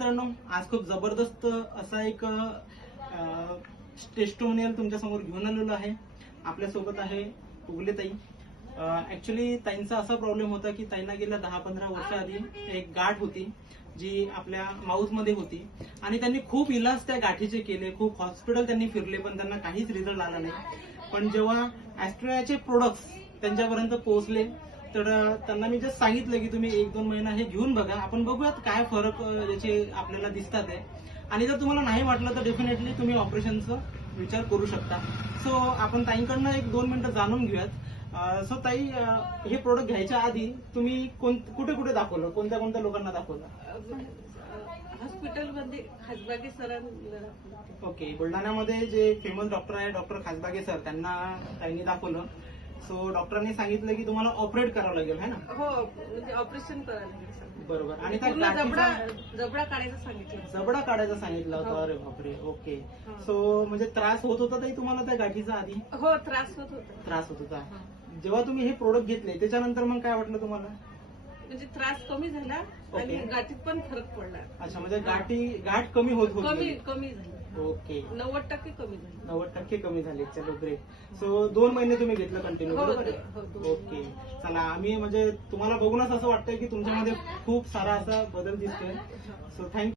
मित्रांनो, आज खूप जबरदस्त असा एक टेस्टिमोनियल तुमच्या समोर घेऊन आलेलो आहे. आपल्यासोबत आहे उगले ताई. ऍक्च्युली ताईंचा असा प्रॉब्लेम होता की ताईंना गेल्या 10-15 वर्ष आधी एक गाठ होती जी आपल्या माउथ मध्ये होती आणि त्यांनी खूप इलाज त्या गाठीचे केले, खूप हॉस्पिटल त्यांनी फिरले, पण त्यांना काहीच रिझल्ट आला नाही. पण जेव्हा ॲस्ट्रोयाचे प्रोडक्ट्स त्यांच्यापर्यंत पोहोचले तर त्यांना मी जस्ट सांगितलं की तुम्ही 1-2 महिना हे घेऊन बघा, आपण बघूयात काय फरक याचे आपल्याला दिसतात आहे. आणि जर तुम्हाला नाही वाटलं तर डेफिनेटली तुम्ही ऑपरेशनचा विचार करू शकता. सो आपण ताईंकडनं 1-2 मिनिटं जाणून घेऊयात. सो ताई, हे प्रोडक्ट घ्यायच्या आधी तुम्ही कुठे कुठे दाखवलं, कोणत्या कोणत्या लोकांना दाखवलं? हॉस्पिटलमध्ये खासबागे सरांना. ओके, बुलढाण्यामध्ये जे फेमस डॉक्टर आहे डॉक्टर खासबागे सर, त्यांना ताईंनी दाखवलं. सो डॉक्टरांनी सांगितलं की तुम्हाला ऑपरेट करावं लागेल, है ना? हो, म्हणजे ऑपरेशन करायला लागेल. बरोबर. आणि त्या पूर्ण गाठीचा जबडा काढायचं सांगितलं. जबडा काढायचा सांगितलं हो. होतं. अरे बापरे. ओके. हा. सो म्हणजे त्रास होत होता ताई तुम्हाला त्या गाठीचा आधी? हो, त्रास होत होता. त्रास होत होता. हा. जेव्हा तुम्ही हे प्रोडक्ट घेतले त्याच्यानंतर मग काय वाटलं तुम्हाला? म्हणजे त्रास कमी झाला आणि ओके. गाठीत पण फरक पडला. अच्छा, म्हणजे गाठ कमी होत होती. कमी झाली. ओके. 90% कमी झाली. 90% कमी झाले. चलो ग्रेट. सो 2 महिने तुम्ही घेतलं कंटिन्यू, हो, बरोबर हो, आहे? 2 ओके. चला, आम्ही म्हणजे तुम्हाला बघूनच असं वाटतंय की तुमच्यामध्ये खूप सारा असा बदल दिसतोय. So thank you.